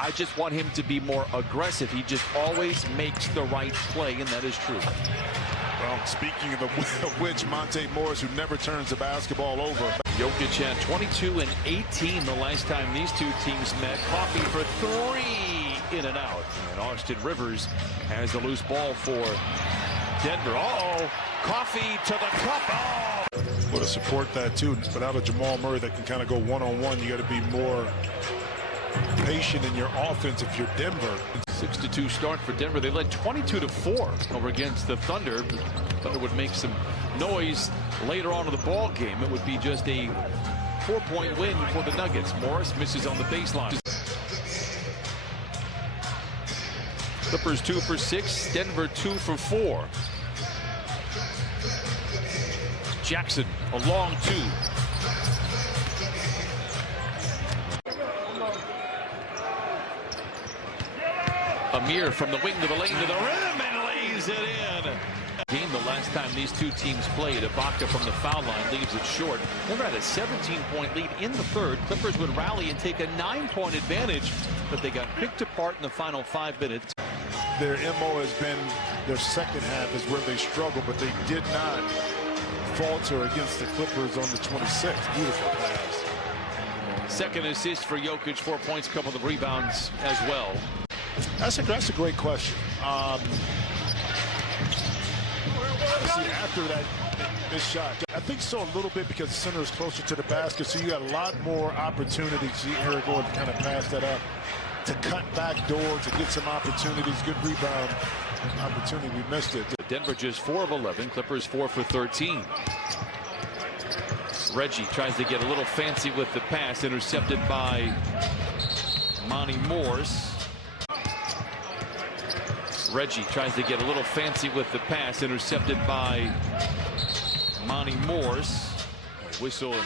I just want him to be more aggressive. He just always makes the right play, and that is true. Well, speaking of which, Monte Morris, who never turns the basketball over. Jokic had 22 and 18 the last time these two teams met. Coffee for three, in and out. And Austin Rivers has the loose ball for Denver. Uh-oh, Coffee to the cup. Oh! Well, to support that, too, without a Jamal Murray that can kind of go one-on-one, you got to be more patient in your offense if you're Denver. 6-2 start for Denver. They led 22-4 over against the Thunder. Thunder would make some noise later on in the ball game. It would be just a 4-point win for the Nuggets. Morris misses on the baseline. Clippers 2 for 6. Denver 2 for 4. Jackson a long two. Amir from the wing to the lane to the rim and lays it in. Game the last time these two teams played. Ibaka from the foul line leaves it short. Denver had a 17-point lead in the third. Clippers would rally and take a 9-point advantage, but they got picked apart in the final 5 minutes. Their MO has been their second half is where they struggle, but they did not falter against the Clippers on the 26th. Beautiful pass. Second assist for Jokic, 4 points, couple of rebounds as well. That's a great question. See, after this shot, I think so a little bit because the center is closer to the basket, so you got a lot more opportunities. See Eric going to kind of pass that up to cut back door, to get some opportunities. Good rebound opportunity. We missed it. Denver just 4 of 11. Clippers 4 for 13. Reggie tries to get a little fancy with the pass, intercepted by Monte Morris. Reggie tries to get a little fancy with the pass, intercepted by Monte Morris. A whistle and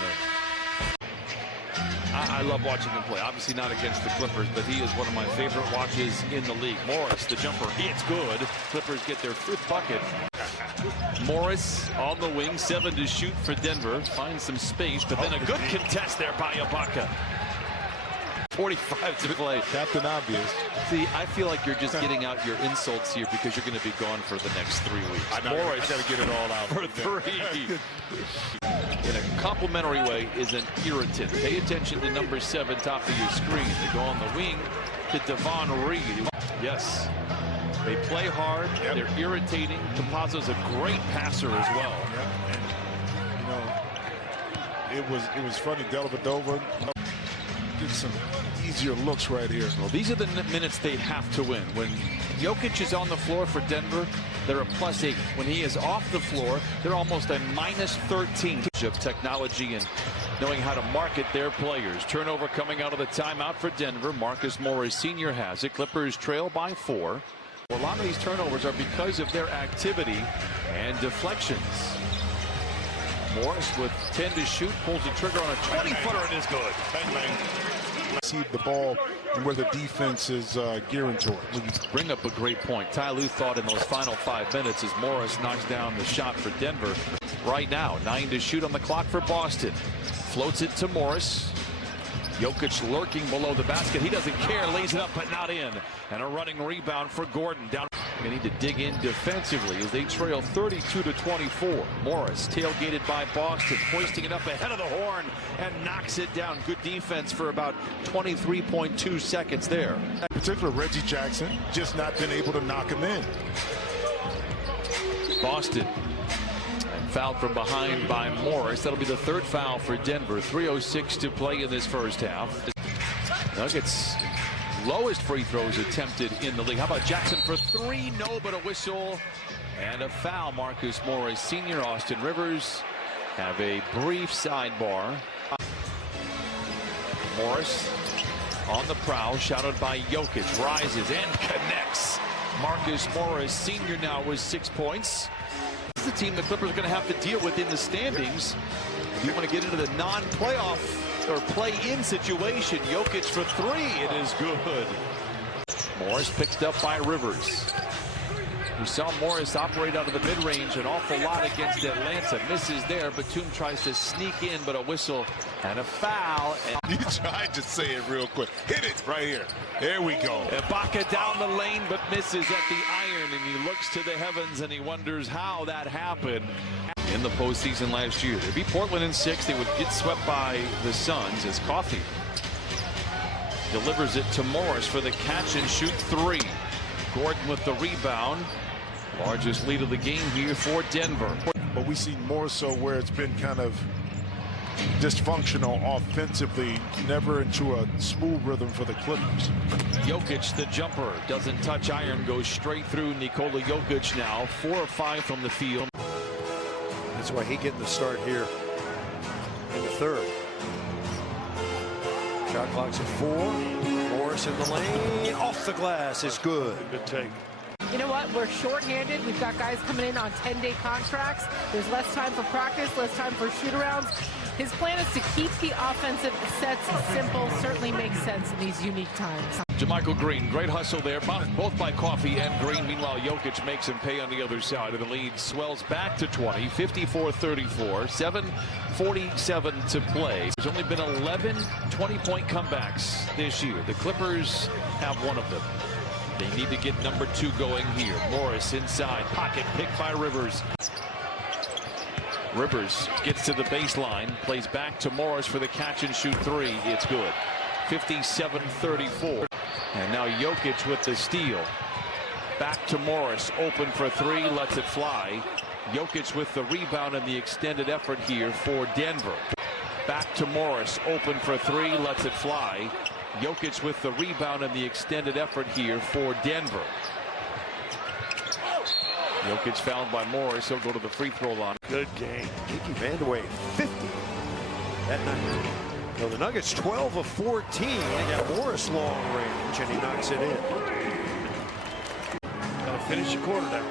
I love watching him play. Obviously not against the Clippers, but he is one of my favorite watches in the league. Morris, the jumper, it's good. Clippers get their 5th bucket. Morris on the wing, 7 to shoot for Denver. Finds some space, but then a good contest there by Ibaka. 45 to play. Captain Obvious. See, I feel like you're just getting out your insults here because you're going to be gone for the next 3 weeks. Morris, I got to get it all out for 3. In a complimentary way, is an irritant. Pay attention to number 7, top of your screen. They go on the wing to Devon Reed. Yes, they play hard. Yep. They're irritating. Campazzo's a great passer as well. Yep. And, you know, it was funny. Dellavedova did some easier looks right here. Well, these are the minutes they have to win. When Jokic is on the floor for Denver, they're a +8. When he is off the floor, they're almost a -13. Of technology and knowing how to market their players. Turnover coming out of the timeout for Denver. Marcus Morris Sr. has it. Clippers trail by 4. Well, a lot of these turnovers are because of their activity and deflections. Morris with 10 to shoot, pulls the trigger on a 20-footer and is good. Bang, bang. See the ball and where the defense is gearing toward. You bring up a great point. Ty Lue thought in those final 5 minutes as Morris knocks down the shot for Denver. Right now, 9 to shoot on the clock for Boston. Floats it to Morris. Jokic lurking below the basket. He doesn't care, lays it up but not in. And a running rebound for Gordon. Down. They need to dig in defensively as they trail 32-24. Morris tailgated by Boston, hoisting it up ahead of the horn and knocks it down. Good defense for about 23.2 seconds there. In particular, Reggie Jackson just not been able to knock him in. Boston and fouled from behind by Morris. That'll be the 3rd foul for Denver. 3:06 to play in this first half. Nuggets lowest free throws attempted in the league. How about Jackson for 3? No, but a whistle and a foul. Marcus Morris Sr., Austin Rivers have a brief sidebar. Morris on the prowl, shouted by Jokic, rises and connects. Marcus Morris Sr. now with 6 points. This is the team the Clippers are going to have to deal with in the standings. If you want to get into the non-playoff or play-in situation, Jokic for 3, it is good. Morris picked up by Rivers. We saw Morris operate out of the mid-range an awful lot against Atlanta. Misses there. Batum tries to sneak in, but a whistle and a foul. You tried to say it real quick. Hit it right here. There we go. Ibaka down the lane, but misses at the iron, and he looks to the heavens and he wonders how that happened. In the postseason last year, they beat Portland in 6. They would get swept by the Suns as Coffey delivers it to Morris for the catch and shoot 3. Gordon with the rebound. Largest lead of the game here for Denver. But we see more so where it's been kind of dysfunctional offensively, never into a smooth rhythm for the Clippers. Jokic, the jumper, doesn't touch iron, goes straight through. Nikola Jokic now 4 of 5 from the field. That's why he getting the start here in the third. Shot clock's at 4. Morris in the lane, off the glass is good. Good take. You know what? We're shorthanded. We've got guys coming in on 10-day contracts. There's less time for practice, less time for shoot-arounds. His plan is to keep the offensive sets simple. Certainly makes sense in these unique times. JaMychal Green, great hustle there, both by Coffey and Green. Meanwhile, Jokic makes him pay on the other side, and the lead swells back to 20, 54-34, 7:47 to play. There's only been 11 20-point comebacks this year. The Clippers have one of them. They need to get number 2 going here. Morris inside, pocket picked by Rivers. Rivers gets to the baseline, plays back to Morris for the catch and shoot 3. It's good. 57-34. And now Jokic with the steal. Back to Morris, open for 3, lets it fly. Jokic with the rebound and the extended effort here for Denver. Back to Morris, open for 3, lets it fly. Jokic with the rebound and the extended effort here for Denver. Jokic fouled by Morris. He'll go to the free throw line. Good game. Kiki Vandeweghe, 50 that night. So the Nuggets 12 of 14. They got Morris long range, and he knocks it in. Gotta finish the quarter now.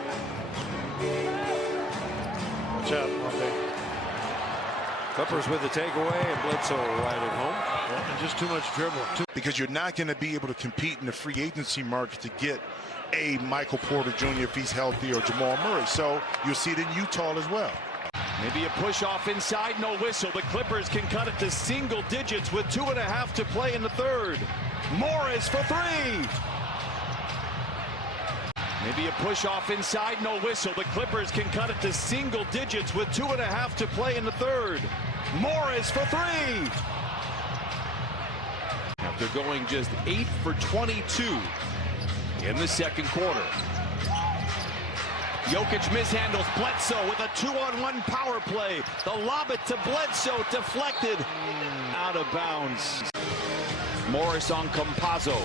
Watch out, Monte. Clippers with the takeaway, and Bledsoe right at home. And just too much dribble. Because you're not going to be able to compete in the free agency market to get a Michael Porter Jr. if he's healthy, or Jamal Murray. So you'll see it in Utah as well. Maybe a push off inside, no whistle. The Clippers can cut it to single digits with 2.5 to play in the third. Morris for 3. Maybe a push off inside, no whistle. The Clippers can cut it to single digits with 2.5 to play in the third. Morris for 3. After going just 8 for 22 in the second quarter. Jokic mishandles Bledsoe with a 2-on-1 power play. The lob it to Bledsoe, deflected out of bounds. Morris on Campazzo.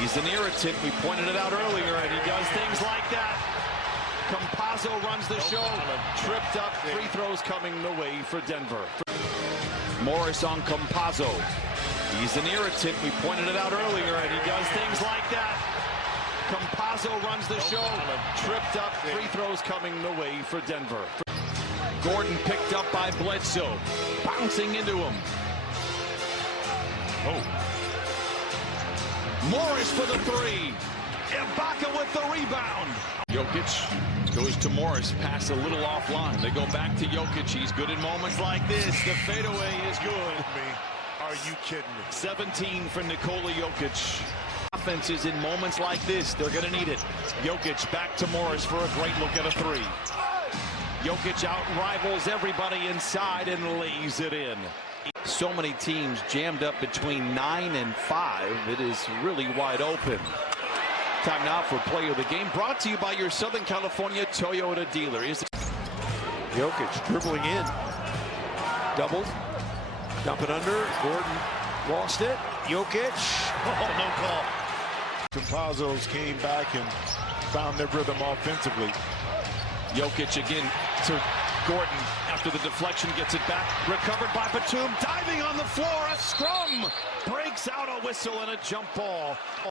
He's an irritant. We pointed it out earlier, and he does things like that. Campazzo runs the show. Tripped up. Free throws coming the way for Denver. Morris on Campazzo. He's an irritant. We pointed it out earlier, and he does things like that. Campazzo runs the show. Tripped up. Free throws coming the way for Denver. Gordon picked up by Bledsoe. Bouncing into him. Morris for the 3. Ibaka with the rebound. Jokic goes to Morris. Pass a little offline. They go back to Jokic. He's good in moments like this. The fadeaway is good. Are you kidding me? 17 for Nikola Jokic. Offenses in moments like this, they're going to need it. Jokic back to Morris for a great look at a 3. Jokic out rivals everybody inside and lays it in. So many teams jammed up between 9 and 5. It is really wide open. Time now for Player of the Game, brought to you by your Southern California Toyota dealer. Jokic dribbling in. Doubled. Dump it under. Gordon lost it. Jokic. Oh, no call. Campazzo's came back and found their rhythm offensively. Jokic again to Gordon after the deflection, gets it back. Recovered by Batum. Diving on the floor. A scrum. Breaks out a whistle and a jump ball.